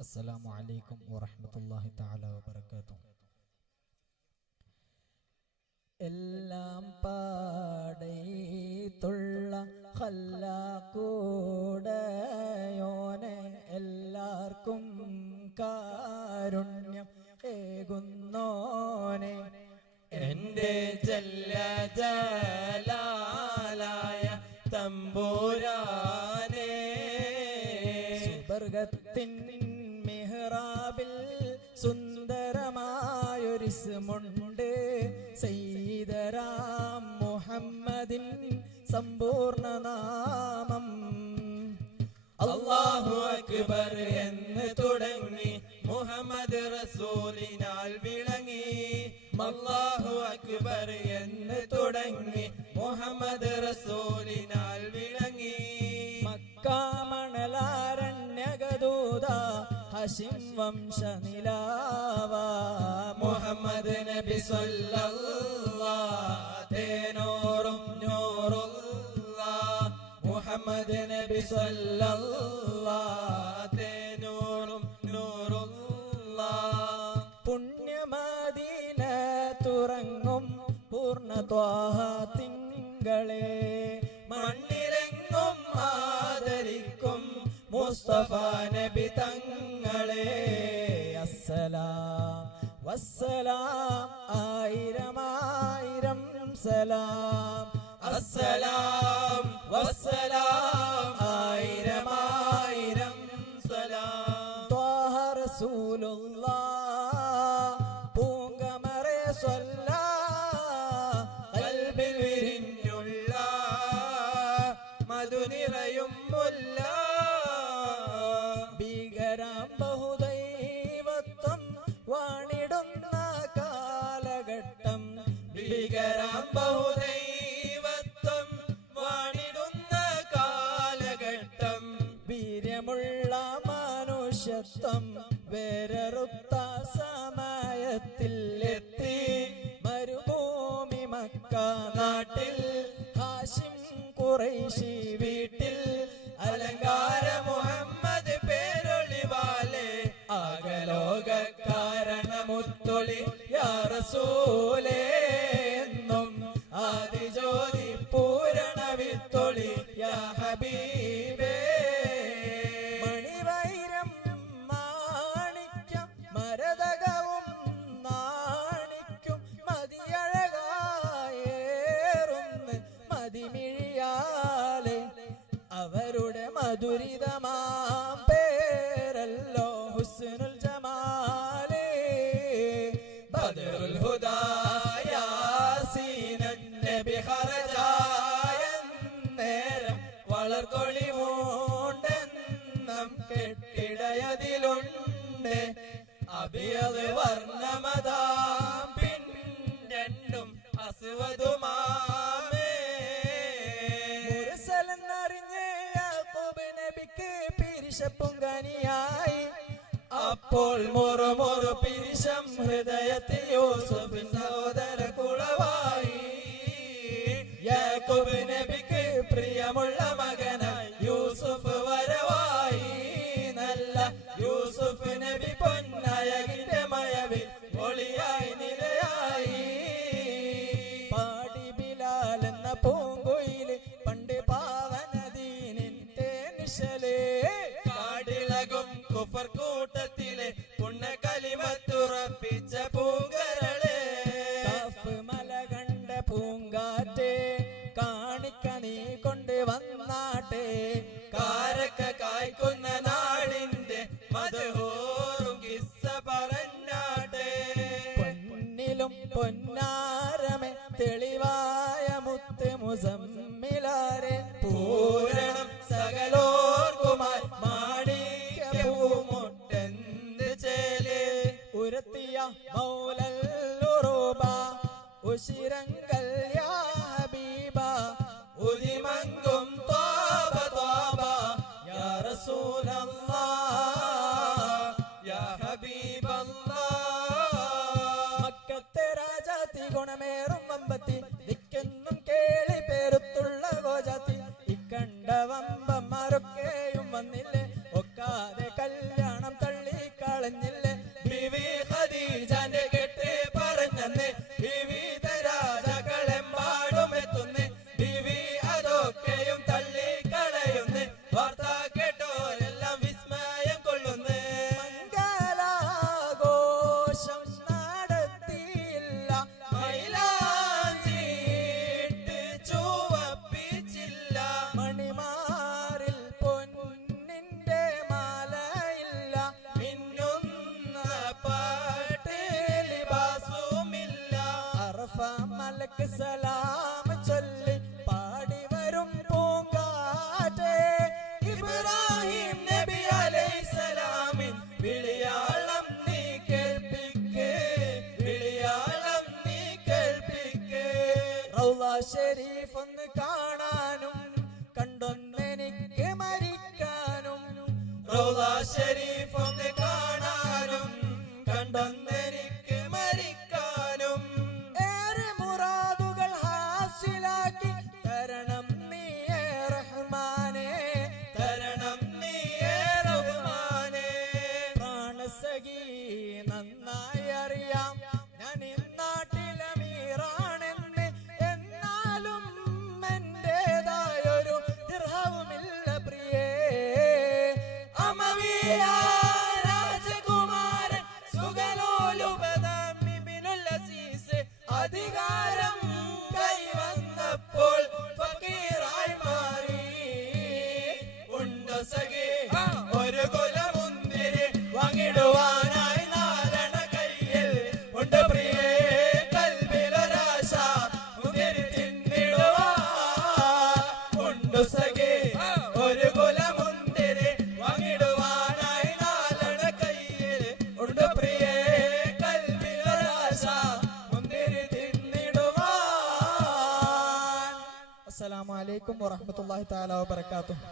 السلام عليكم ورحمة الله تعالى وبركاته. എല്ലാം പാടൈത്തുള്ള ഖല്ലാഖുടയോനെ എല്ലാവർക്കും കാരുണ്യം ഏകുന്നോനെ എന്റെ ജല്ല ജലാലായ തമ്പുരാനെ സുബർഗത്തിൻ മിഹ്റാബിൽ സുന്ദരമായൊരിസ്മുണ്ട് സയ്യിദരാം മുഹമ്മദിൻ സമ്പൂർണ്ണ നാമം അല്ലാഹു അക്ബർ എന്ന് തുടങ്ങി മുഹമ്മദ് റസൂലിനാൽ വിളങ്ങി. അല്ലാഹു അക്ബർ എന്ന് തുടങ്ങി മുഹമ്മദ് റസൂലിനാൽ വിളങ്ങി. മക്കാമണലാരണ്യകദൂത ഹശിം വംശനിലാവ മുഹമ്മദ് നബി സ്വല്ലല്ലാഹു തേനൂറും നൂറുല്ലാഹ് മുഹമ്മദ് നബി സ്വല്ലല്ലാഹു തേനൂറും നൂറുല്ലാഹ് പുണ്യമദീന തുറങ്ങും പൂർണ്ണ ത്വാഹ തിങ്കളെ മണ്ണിലെങ്ങും ആദരിക്കും മുസ്തഫ നബി തങ്ങളെ. അസ്സലാം വസ്സലാം ആയിരം ആയിരം സലാം അസ്സലാം വസ്സലാം ആയിരം ആയിരം സലാം. ത്വാഹ റസൂലുള്ളാഹ് പൂങ്കമറെ സ്വല്ലാ കൽബിൽ വിരിഞ്ഞുള്ള മധുനിറയും മുല്ല ഭീകരാം ബഹുദൈവത്വം വാണിടുന്ന കാലഘട്ടം ഭീകരാം ബഹുദൈവത്വം വാണിടുന്ന കാലഘട്ടം വീര്യമുള്ള മനുഷ്യത്വം വേരറുത്ത സമയത്തിൽ എത്തി മരുഭൂമി മക്ക നാട്ടിൽ ഹാഷിം ഖുറൈശി വീട്ടിൽ അലങ്കാര മുഹമ്മദ് പേരൊളിവാലെ ആകലോക കാരണമുത്തൊളി യാ റസൂലേ എന്നും ആദിജ്യോതി പൂരണ വിത്തൊളി യാ ഹബീബേ. മണിവൈരം മാണിക്യം മരതകവും നാണിക്കും മതിയഴകായേറുന്ന് മതിമിഴിയാലെ അവരുടെ മധുരിതമാം പേരല്ലോ ഹുസ്നുൽ ജമാലേ. ബദറുൽ ഹുദാ യാസീനൻ നബി ഖറജായ നേരം വളർക്കൊളി മൂണ്ടെന്നും കെട്ടിടയതിലുണ്ട് അബിയത് വർണ്ണമതാം പിന്നെണ്ടും അസ്വദുമാമേ. മുർസലെന്നറിഞ്ഞ് യാക്കൂബ് നബിക്ക് പിരിശപ്പുങ്കനിയായി അപ്പോൾ മുറുമുറു പിരിശം ഹൃദയത്തിൽ യൂസുഫിൻ സഹോദര കുളവായി. യാക്കൂബ് നബിക്ക് പ്രിയമുള്ള മകനായി യൂസുഫ് വരവായി. നല്ല യൂസുഫ് നബി പൊന്നയകിന്റെ മയവിൽ ഒളിയായി നിലയായി. പാടി ബിലാൽ എന്ന പൂങ്കുയില് പണ്ട് പാവനദീനിന്റെ നിശലേ കാടിളകും കുഫർ കൂട്ടത്തിലെ പുണ്യ കലിമത്തുറപ്പിച്ച പൂങ്കരളെ. കഫ് മല കണ്ട പൂങ്കാറ്റേ കാണിക്ക നീ കൊണ്ട് വന്നാട്ടെ കാരക്ക കായ്ക്കുന്ന നാടിന്റെ മധുഹോറും കിസ്സ പറഞ്ഞാട്ടെ. പൊന്നിലും പൊന്നാരമേ തെളിവായ മുത്ത് മുസമ്മിലാരെ പൂരണം സകലോർക്കുമായി മാണിക്യപൂമൊട്ടെന്ത് ചേല്. ഉരത്തിയ മൗലല്ലുറൂബ ഉശിരങ്കൽ യാ ഹബീബ ഉദിമങ്കും ത്വാബ ത്വാബ റൗള ശരീഫ് ഒന്ന് കാണാനും കണ്ടൊന്നെനിക്ക് മരിക്കാനും ഏറെ മുറാദുകൾ ഹാസിലാക്കി തരണം നീയേ റഹ്മാനേ തരണം നീയേ റഹ്മാനേ പ്രാണസഖി നന്നായി അറിയാം ഞാൻ ഇന്നാട്ടിലെ മീറാണെന്ന് എന്നാലും എന്റേതായൊരു ദിർഹവുമില്ല പ്രിയേ അമവിയ രാജകുമാരൻ സുഖലോലുപദം ഇബ്നുൽ അസീസ് അധികാരം കൈവന്നപ്പോൾ ഫക്കീറായി മാറി ഉണ്ടോ സഖി ഒരു കുലമുന്തിരി വാങ്ങിടുവാനായി നാലണ കയ്യിൽ ഉണ്ട് പ്രിയേ കൽബിലൊരാശ മുന്തിരി തിന്നിടുവാൻ ഉണ്ട് സഖി ഒരു കുലമുന്തിരി വാങ്ങിടുവാനായി നാലണ കയ്യിൽ ഉണ്ട് പ്രിയേ കൽബിലൊരാശ മുന്തിരി തിന്നിടുവാൻ. അസ്സലാമു അലൈക്കും വറഹ്മത്തുള്ളാഹി തആല വബറകാതുഹു.